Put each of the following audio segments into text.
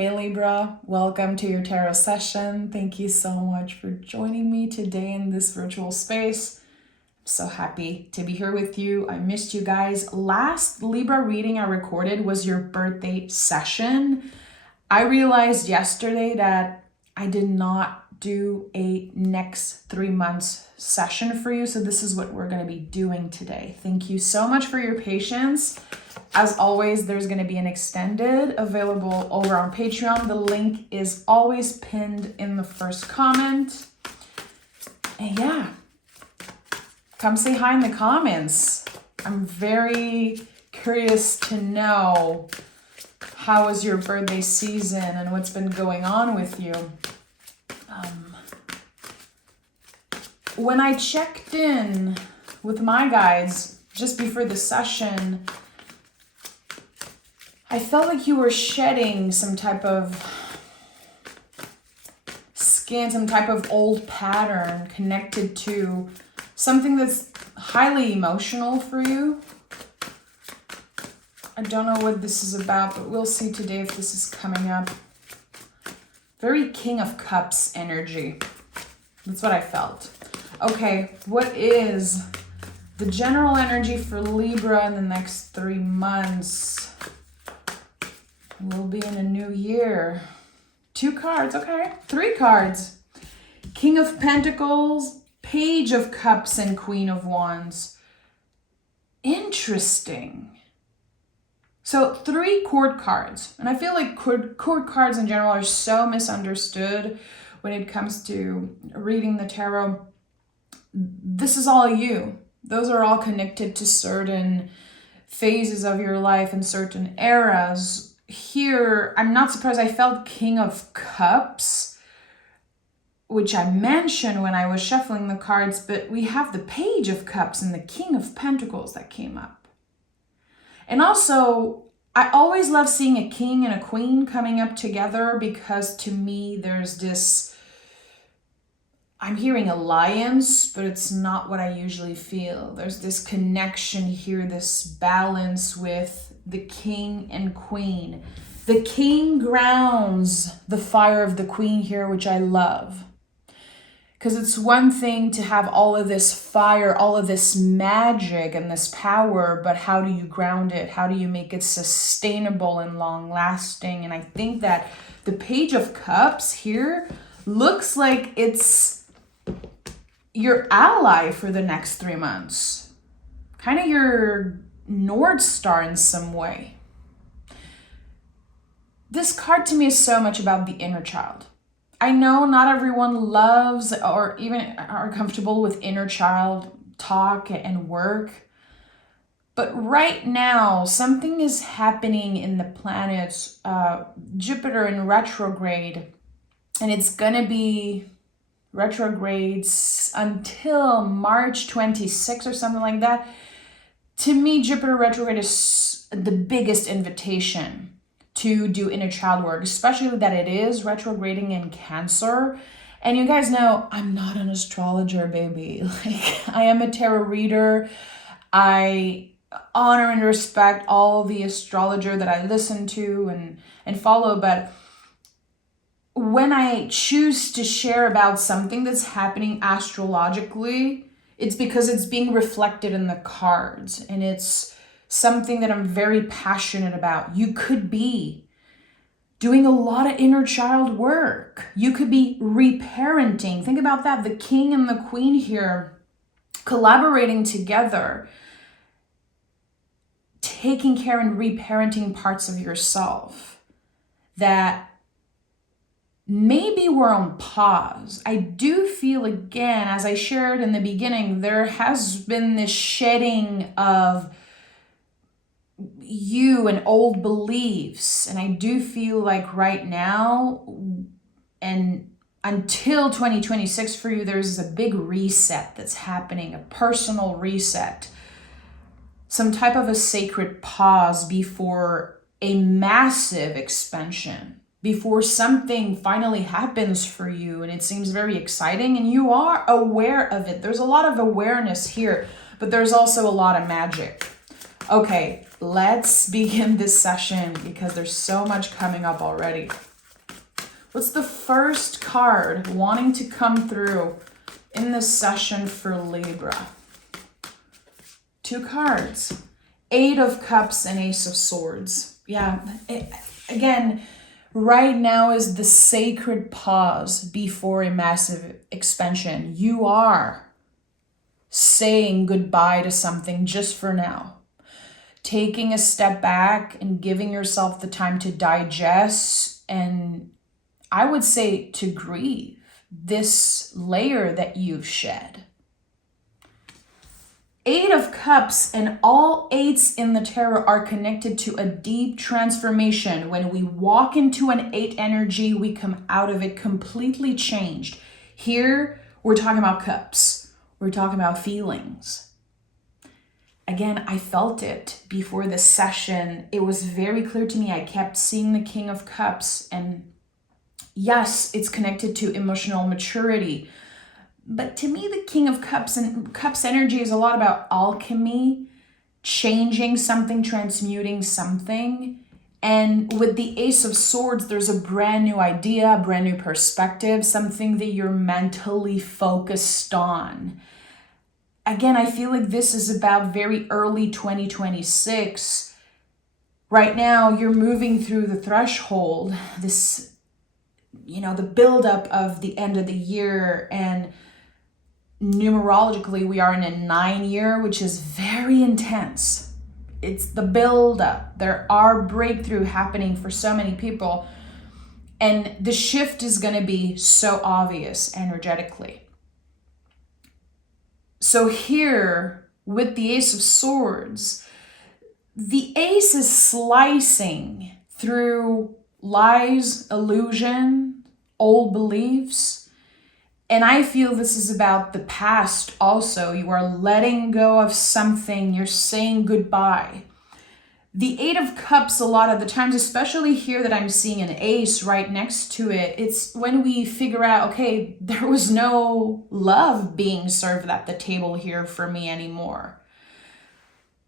Hey Libra, welcome to your tarot session. Thank you so much for joining me today in this virtual space. I'm so happy to be here with you. I missed you guys. Last Libra reading I recorded was your birthday session. I realized yesterday that I did not do a next 3 months session for you. So this is what we're going to be doing today. Thank you so much for your patience. As always, there's going to be an extended available over on Patreon. The link is always pinned in the first comment. And yeah, come say hi in the comments. I'm very curious to know how was your birthday season and what's been going on with you. When I checked in with my guides just before the session, I felt like you were shedding some type of skin, some type of old pattern connected to something that's highly emotional for you. I don't know what this is about, but we'll see today if this is coming up. Very King of Cups energy. That's what I felt. Okay, what is the general energy for Libra in the next 3 months? We'll be in a new year. 2 cards, okay. 3 cards. King of Pentacles, Page of Cups, and Queen of Wands. Interesting. So 3 court cards. And I feel like court cards in general are so misunderstood when it comes to reading the tarot. This is all you. Those are all connected to certain phases of your life and certain eras. Here, I'm not surprised. I felt King of Cups, which I mentioned when I was shuffling the cards, but we have the Page of Cups and the King of Pentacles that came up. And also, I always love seeing a king and a queen coming up together because to me, there's this, I'm hearing alliance, but it's not what I usually feel. There's this connection here, this balance with the king and queen. The king grounds the fire of the queen here, which I love. Because it's one thing to have all of this fire, all of this magic and this power, but how do you ground it? How do you make it sustainable and long lasting? And I think that the Page of Cups here looks like it's your ally for the next 3 months. Kind of your North Star in some way. This card to me is so much about the inner child. I know not everyone loves or even are comfortable with inner child talk and work, but right now something is happening in the planets, Jupiter in retrograde, and it's gonna be retrogrades until March 26 or something like that. To me, Jupiter retrograde is the biggest invitation to do inner child work, especially that it is retrograding in Cancer. And you guys know, I'm not an astrologer, baby. Like, I am a tarot reader. I honor and respect all the astrologer that I listen to and follow. But when I choose to share about something that's happening astrologically, it's because it's being reflected in the cards and it's something that I'm very passionate about. You could be doing a lot of inner child work. You could be reparenting. Think about that. The king and the queen here collaborating together, taking care and reparenting parts of yourself that maybe we're on pause. I do feel, again, as I shared in the beginning, there has been this shedding of you and old beliefs. And I do feel like right now and until 2026 for you, there's a big reset that's happening, a personal reset, some type of a sacred pause before a massive expansion, before something finally happens for you and it seems very exciting and you are aware of it. There's a lot of awareness here, but there's also a lot of magic. Okay, let's begin this session because there's so much coming up already. What's the first card wanting to come through in this session for Libra? 2 cards. 8 of Cups and Ace of Swords. Yeah, again, right now is the sacred pause before a massive expansion. You are saying goodbye to something just for now. Taking a step back and giving yourself the time to digest and I would say to grieve this layer that you've shed. 8 of Cups and all 8s in the tarot are connected to a deep transformation. When we walk into an 8 energy, we come out of it completely changed. Here, we're talking about cups. We're talking about feelings. Again, I felt it before the session. It was very clear to me. I kept seeing the King of Cups, and yes, it's connected to emotional maturity. But to me, the King of Cups and Cups energy is a lot about alchemy, changing something, transmuting something. And with the Ace of Swords, there's a brand new idea, a brand new perspective, something that you're mentally focused on. Again, I feel like this is about very early 2026. Right now, you're moving through the threshold, this, the buildup of the end of the year, and numerologically, we are in a 9 year, which is very intense. It's the buildup. There are breakthrough happening for so many people. And the shift is going to be so obvious energetically. So here, with the Ace of Swords, the Ace is slicing through lies, illusion, old beliefs. And I feel this is about the past also. You are letting go of something. You're saying goodbye. The 8 of Cups, a lot of the times, especially here that I'm seeing an ace right next to it, it's when we figure out, okay, there was no love being served at the table here for me anymore.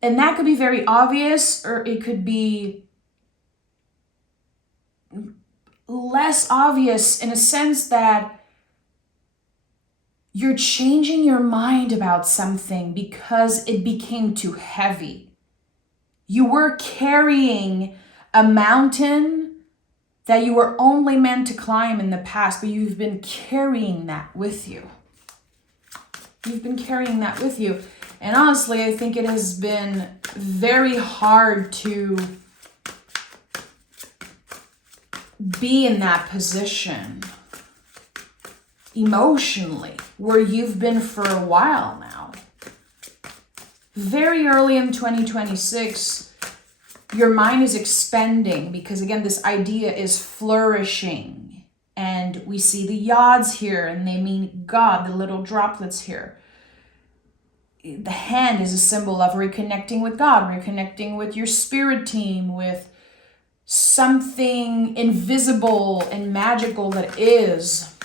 And that could be very obvious, or it could be less obvious in a sense that you're changing your mind about something because it became too heavy. You were carrying a mountain that you were only meant to climb in the past, but you've been carrying that with you. You've been carrying that with you. And honestly, I think it has been very hard to be in that position emotionally, where you've been for a while now. Very early in 2026, your mind is expanding because, again, this idea is flourishing. And we see the yods here, and they mean God, the little droplets here. The hand is a symbol of reconnecting with God, reconnecting with your spirit team, with something invisible and magical that is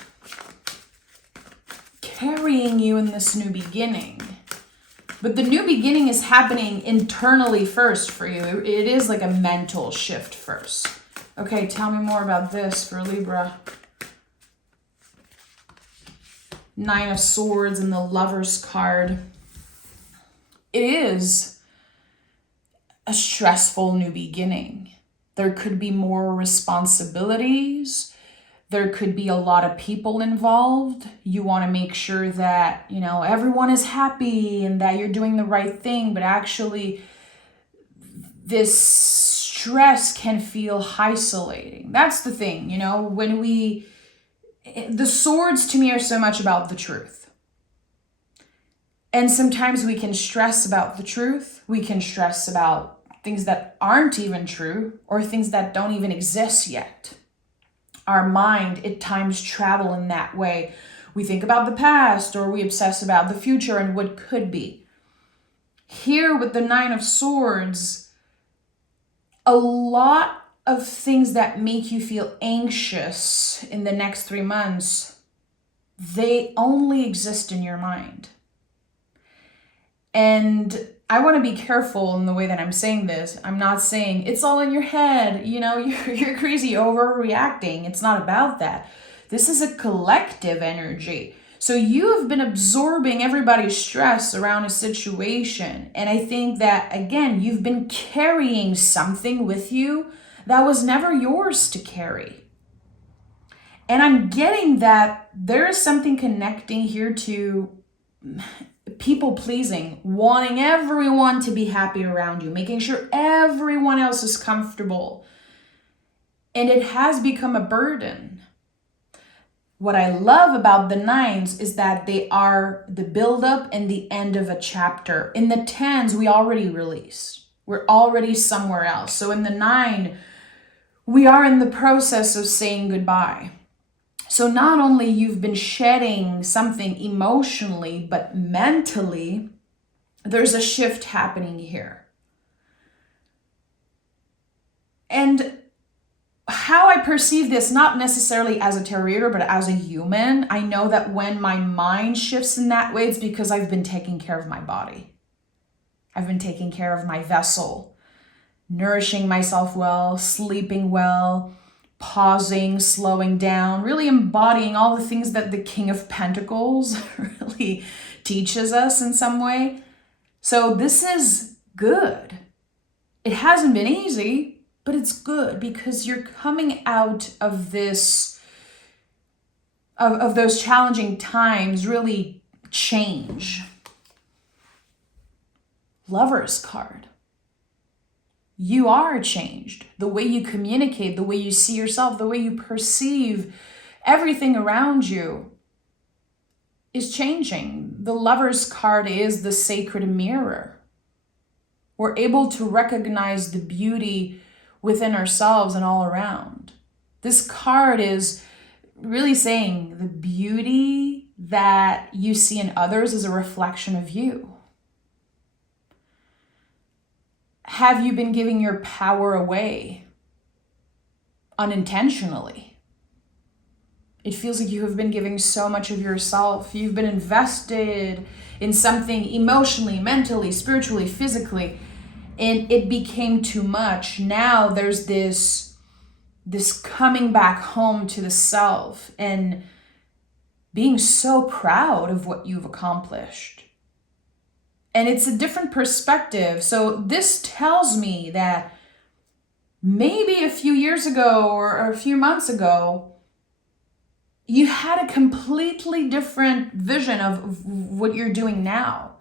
carrying you in this new beginning. But the new beginning is happening internally first for you. It is like a mental shift first. Okay, tell me more about this for Libra. 9 of Swords and the Lover's card. It is a stressful new beginning. There could be more responsibilities. There could be a lot of people involved. You want to make sure that, everyone is happy and that you're doing the right thing. But actually, this stress can feel isolating. That's the thing, the swords to me are so much about the truth. And sometimes we can stress about the truth. We can stress about things that aren't even true or things that don't even exist yet. Our mind at times travel in that way. We think about the past or we obsess about the future and what could be. Here with the 9 of Swords, a lot of things that make you feel anxious in the next 3 months, they only exist in your mind. And I want to be careful in the way that I'm saying this. I'm not saying it's all in your head, you're crazy overreacting. It's not about that. This is a collective energy. So you have been absorbing everybody's stress around a situation. And I think that, again, you've been carrying something with you that was never yours to carry. And I'm getting that there is something connecting here to people pleasing, wanting everyone to be happy around you, making sure everyone else is comfortable. And it has become a burden. What I love about the 9s is that they are the buildup and the end of a chapter. In the 10s, we already released. We're already somewhere else. So in the 9, we are in the process of saying goodbye. So not only you've been shedding something emotionally, but mentally, there's a shift happening here. And how I perceive this, not necessarily as a tarot reader, but as a human, I know that when my mind shifts in that way, it's because I've been taking care of my body. I've been taking care of my vessel, nourishing myself well, sleeping well, pausing, slowing down, really embodying all the things that the King of Pentacles really teaches us in some way. So this is good. It hasn't been easy, but it's good because you're coming out of this, of those challenging times, really change. Lover's card. You are changed. The way you communicate, the way you see yourself, the way you perceive everything around you is changing. The Lover's card is the sacred mirror. We're able to recognize the beauty within ourselves and all around. This card is really saying the beauty that you see in others is a reflection of you. Have you been giving your power away unintentionally? It feels like you have been giving so much of yourself. You've been invested in something emotionally, mentally, spiritually, physically, and it became too much. Now there's this coming back home to the self and being so proud of what you've accomplished. And it's a different perspective. So this tells me that maybe a few years ago or a few months ago, you had a completely different vision of what you're doing now.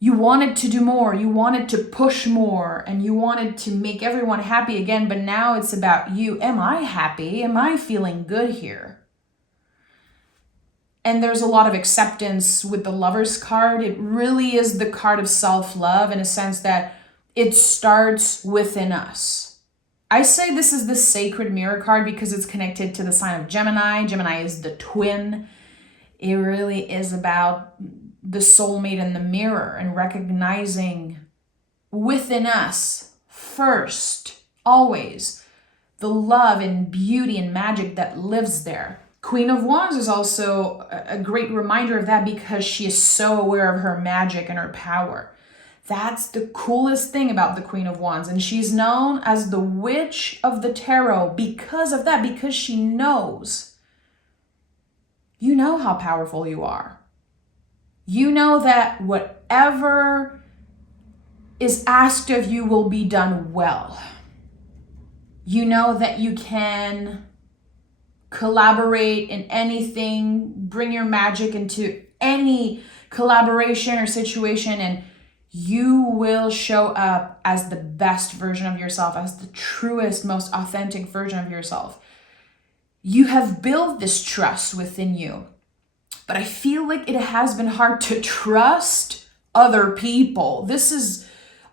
You wanted to do more, you wanted to push more, and you wanted to make everyone happy again, but now it's about you. Am I happy? Am I feeling good here? And there's a lot of acceptance with the Lover's card. It really is the card of self-love in a sense that it starts within us. I say this is the sacred mirror card because it's connected to the sign of Gemini. Gemini is the twin. It really is about the soulmate in the mirror and recognizing within us first, always, the love and beauty and magic that lives there. Queen of Wands is also a great reminder of that because she is so aware of her magic and her power. That's the coolest thing about the Queen of Wands. And she's known as the Witch of the Tarot because of that, because she knows. You know how powerful you are. You know that whatever is asked of you will be done well. You know that you can collaborate in anything, bring your magic into any collaboration or situation, and you will show up as the best version of yourself, as the truest, most authentic version of yourself. You have built this trust within you, but I feel like it has been hard to trust other people. This is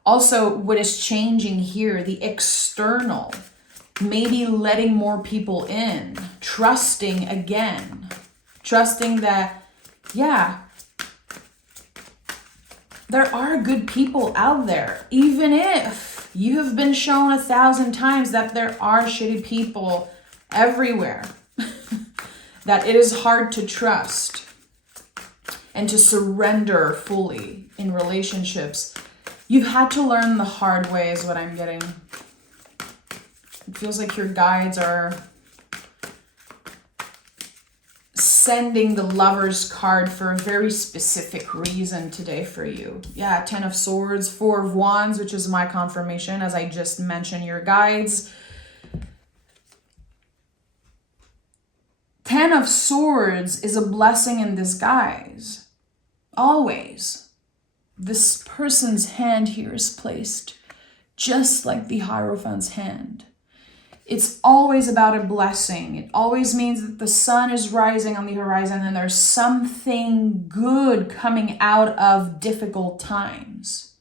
also what is changing here, the external. Maybe letting more people in, trusting again, trusting that, yeah, there are good people out there, even if you have been shown 1,000 times that there are shitty people everywhere, that it is hard to trust. and to surrender fully in relationships. You've had to learn the hard way is what I'm getting. It feels like your guides are sending the Lover's card for a very specific reason today for you. Yeah, 10 of Swords, 4 of Wands, which is my confirmation, as I just mentioned, your guides. 10 of Swords is a blessing in disguise. Always. This person's hand here is placed just like the Hierophant's hand. It's always about a blessing. It always means that the sun is rising on the horizon and there's something good coming out of difficult times.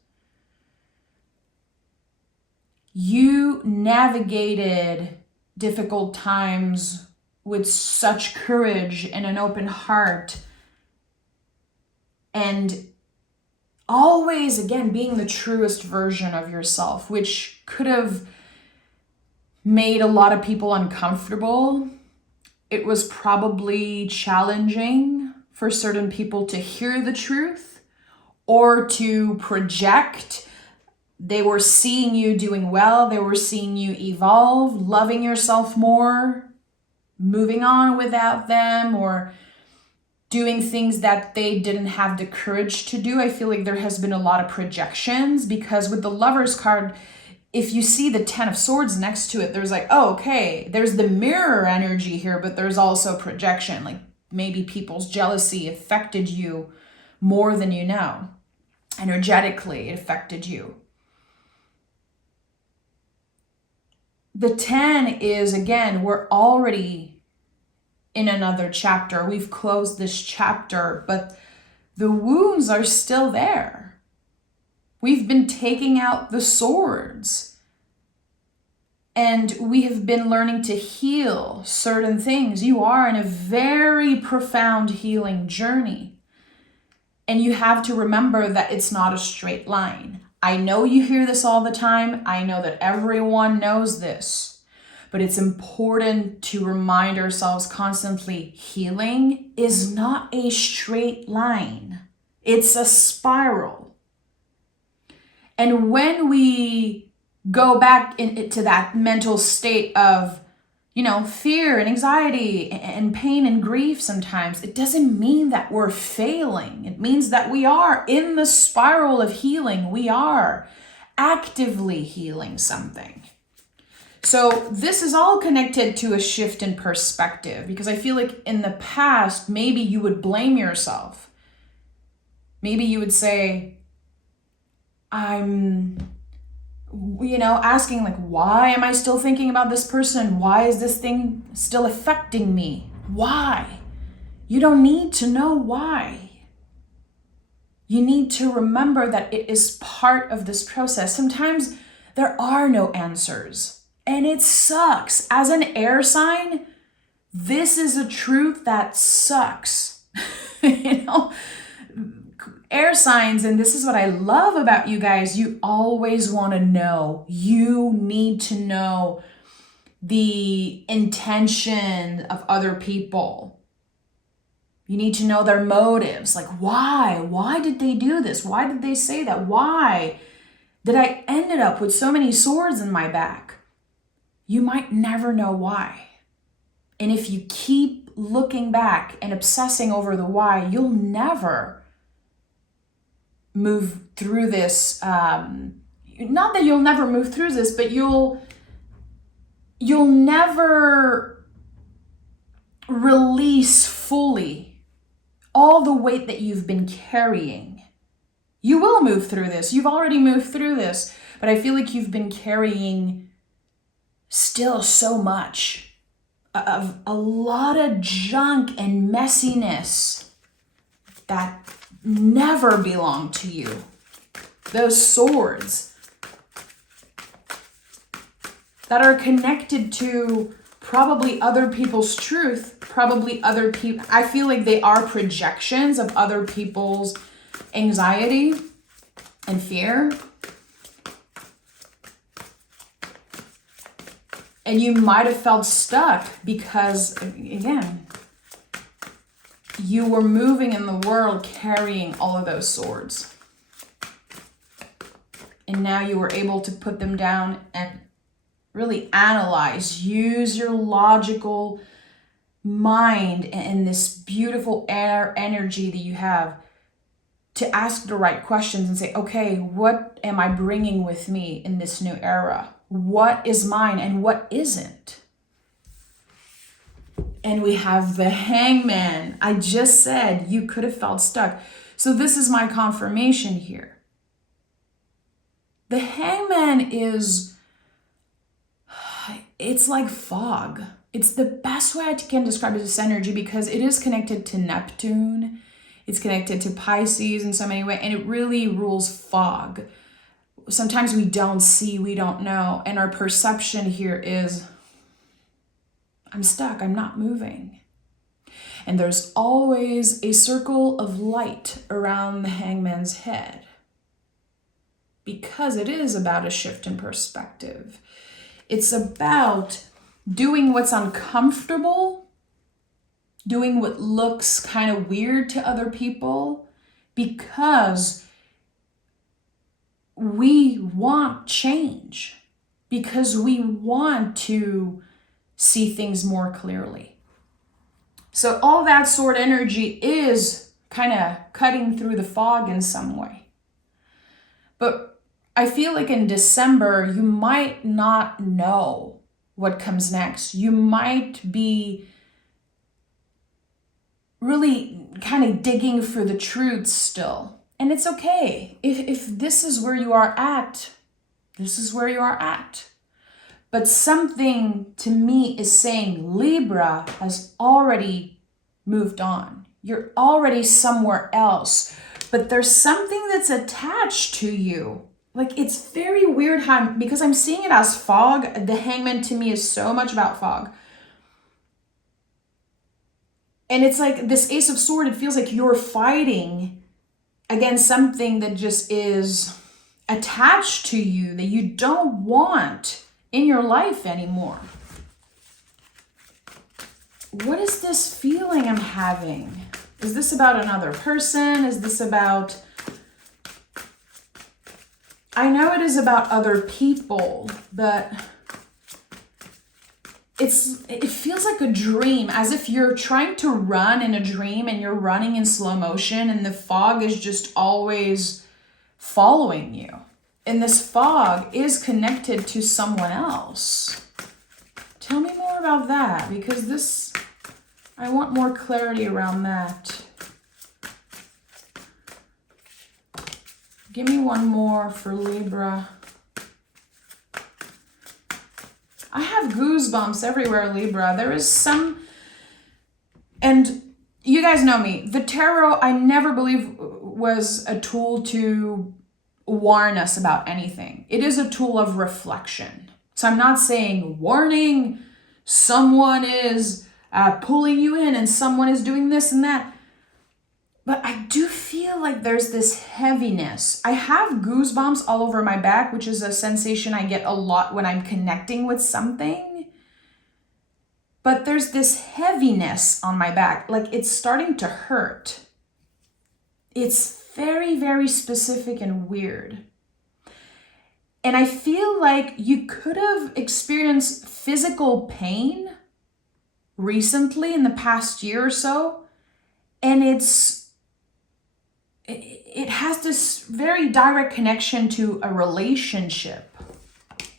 You navigated difficult times with such courage and an open heart, and always, again, being the truest version of yourself, which could have made a lot of people uncomfortable. It was probably challenging for certain people to hear the truth or to project. They were seeing you doing well. They were seeing you evolve, loving yourself more, moving on without them, or doing things that they didn't have the courage to do. I feel like there has been a lot of projections, because with the Lover's card, if you see the 10 of Swords next to it, there's like, oh, okay, there's the mirror energy here, but there's also projection. Like maybe people's jealousy affected you more than you know. Energetically, it affected you. The 10 is, again, we're already in another chapter. We've closed this chapter, but the wounds are still there. We've been taking out the swords, and we have been learning to heal certain things. You are in a very profound healing journey, and you have to remember that it's not a straight line. I know you hear this all the time. I know that everyone knows this, but it's important to remind ourselves constantly, healing is not a straight line. It's a spiral. And when we go back into that mental state of, fear and anxiety and pain and grief sometimes, it doesn't mean that we're failing. It means that we are in the spiral of healing. We are actively healing something. So this is all connected to a shift in perspective, because I feel like in the past, maybe you would blame yourself. Maybe you would say, I'm, asking like, why am I still thinking about this person? Why is this thing still affecting me? Why? You don't need to know why. You need to remember that it is part of this process. Sometimes there are no answers, and it sucks. As an air sign, this is a truth that sucks. Air signs, and this is what I love about you guys, you always want to know. You need to know the intention of other people. You need to know their motives. Like, why? Why did they do this? Why did they say that? Why did I ended up with so many swords in my back? You might never know why. And if you keep looking back and obsessing over the why, you'll never move through this. Not that you'll never move through this, but you'll never release fully all the weight that you've been carrying. You will move through this. You've already moved through this, but I feel like you've been carrying still so much of a lot of junk and messiness that never belong to you. Those swords that are connected to probably other people's truth, probably other people. I feel like they are projections of other people's anxiety and fear. And you might have felt stuck because, again, you were moving in the world carrying all of those swords. And now you were able to put them down and really analyze, use your logical mind and this beautiful energy that you have to ask the right questions and say, okay, what am I bringing with me in this new era? What is mine and what isn't? And we have the Hangman. I just said you could have felt stuck. So this is my confirmation here. The Hangman is, it's like fog. It's the best way I can describe this energy because it is connected to Neptune. It's connected to Pisces in so many ways, and it really rules fog. Sometimes we don't see, we don't know, and our perception here is, I'm stuck, I'm not moving. And there's always a circle of light around the Hangman's head because it is about a shift in perspective. It's about doing what's uncomfortable, doing what looks kind of weird to other people because we want change, because we want to see things more clearly. So all that sword energy is kind of cutting through the fog in some way. But I feel like in December, you might not know what comes next. You might be really kind of digging for the truth still. And it's okay. If this is where you are at, this is where you are at. But something to me is saying Libra has already moved on. You're already somewhere else. But there's something that's attached to you. Like, it's very weird how, because I'm seeing it as fog, the Hangman to me is so much about fog. And it's like this Ace of Swords, it feels like you're fighting against something that just is attached to you, that you don't want in your life anymore. What is this feeling I'm having? Is this about another person? Is this about... I know it is about other people, but it feels like a dream, as if you're trying to run in a dream and you're running in slow motion and the fog is just always following you. And this fog is connected to someone else. Tell me more about that, because I want more clarity around that. Give me one more for Libra. I have goosebumps everywhere, Libra. There is some, and you guys know me. The tarot, I never believe was a tool to warn us about anything. It is a tool of reflection. So I'm not saying, warning, someone is pulling you in and someone is doing this and that. But I do feel like there's this heaviness. I have goosebumps all over my back, which is a sensation I get a lot when I'm connecting with something. But there's this heaviness on my back, like it's starting to hurt. It's very, very specific and weird. And I feel like you could have experienced physical pain recently in the past year or so. And it has this very direct connection to a relationship.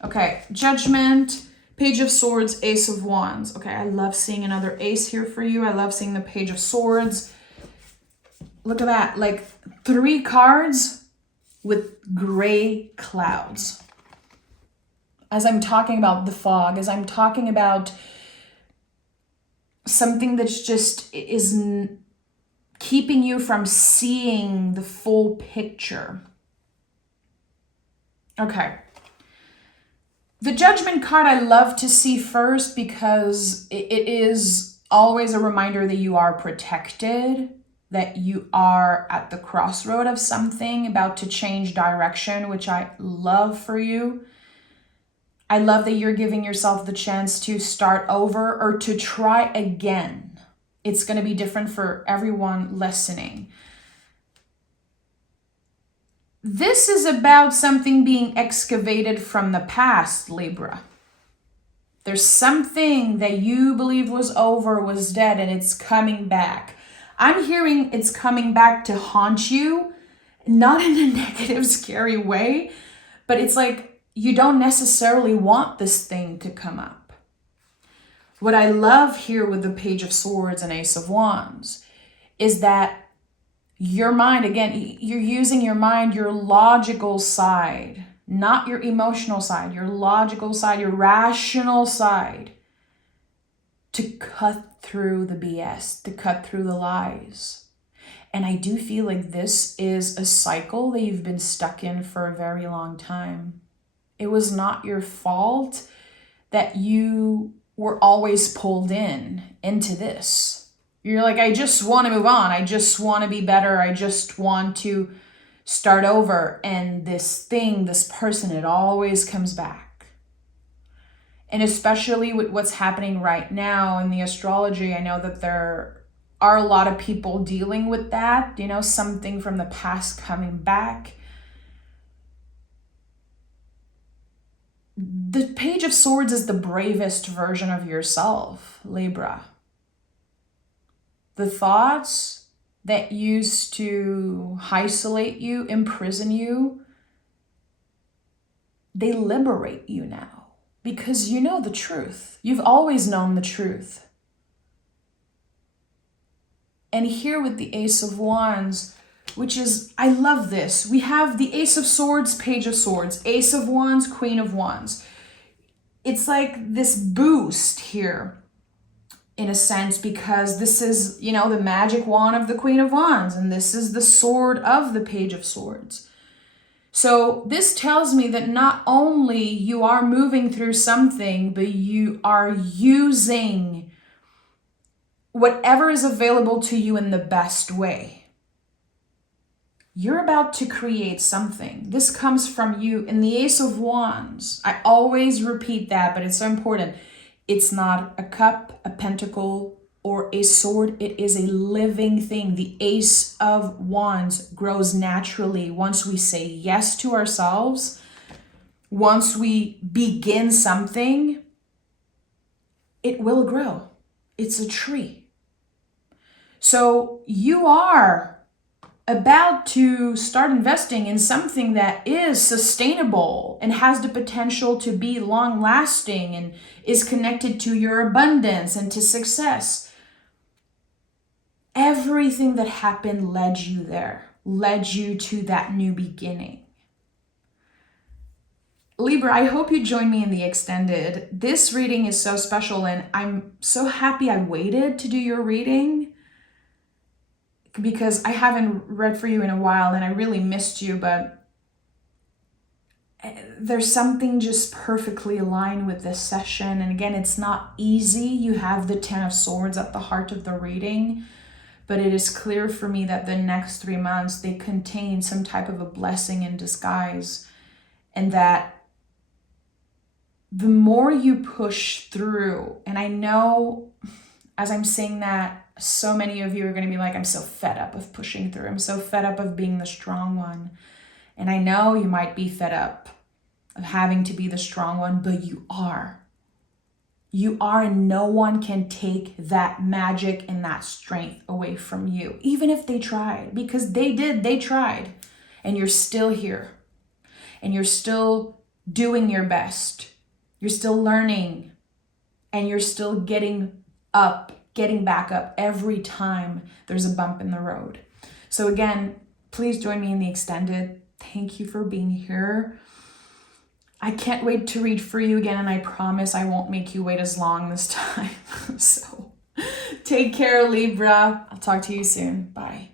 Okay, Judgment, Page of Swords, Ace of Wands. Okay, I love seeing another ace here for you. I love seeing the Page of Swords. Look at that, like 3 cards with gray clouds. As I'm talking about the fog, as I'm talking about something that's just is keeping you from seeing the full picture. Okay. The Judgment card I love to see first because it is always a reminder that you are protected, that you are at the crossroad of something, about to change direction, which I love for you. I love that you're giving yourself the chance to start over or to try again. It's going to be different for everyone listening. This is about something being excavated from the past, Libra. There's something that you believe was over, was dead, and it's coming back. I'm hearing it's coming back to haunt you, not in a negative, scary way, but it's like you don't necessarily want this thing to come up. What I love here with the Page of Swords and Ace of Wands is that your mind, again, you're using your mind, your logical side, not your emotional side, your logical side, your rational side, to cut through the BS, to cut through the lies. And I do feel like this is a cycle that you've been stuck in for a very long time. It was not your fault that you were always pulled into this. You're like, I just want to move on. I just want to be better. I just want to start over. And this thing, this person, it always comes back. And especially with what's happening right now in the astrology, I know that there are a lot of people dealing with that, you know, something from the past coming back. The Page of Swords is the bravest version of yourself, Libra. The thoughts that used to isolate you, imprison you, they liberate you now because you know the truth. You've always known the truth. And here with the Ace of Wands, which is, I love this. We have the Ace of Swords, Page of Swords, Ace of Wands, Queen of Wands. It's like this boost here, in a sense, because this is, you know, the magic wand of the Queen of Wands, and this is the sword of the Page of Swords. So this tells me that not only you are moving through something, but you are using whatever is available to you in the best way. You're about to create something. This comes from you. In the Ace of Wands, I always repeat that, but it's so important. It's not a cup, a pentacle, or a sword. It is a living thing. The Ace of Wands grows naturally once we say yes to ourselves. Once we begin something, it will grow. It's a tree. So you are about to start investing in something that is sustainable and has the potential to be long-lasting and is connected to your abundance and to success. Everything that happened led you there, led you to that new beginning. Libra, I hope you join me in the extended. This reading is so special, and I'm so happy I waited to do your reading, because I haven't read for you in a while and I really missed you, but there's something just perfectly aligned with this session. And again, it's not easy. You have the 10 of Swords at the heart of the reading, but it is clear for me that the next 3 months, they contain some type of a blessing in disguise, and that the more you push through, and I know as I'm saying that, so many of you are going to be like, I'm so fed up of pushing through. I'm so fed up of being the strong one. And I know you might be fed up of having to be the strong one, but you are. You are, and no one can take that magic and that strength away from you, even if they tried, because they tried. And you're still here. And you're still doing your best. You're still learning. And you're still getting back up every time there's a bump in the road. So again, please join me in the extended. Thank you for being here. I can't wait to read for you again, and I promise I won't make you wait as long this time. So take care, Libra. I'll talk to you soon. Bye.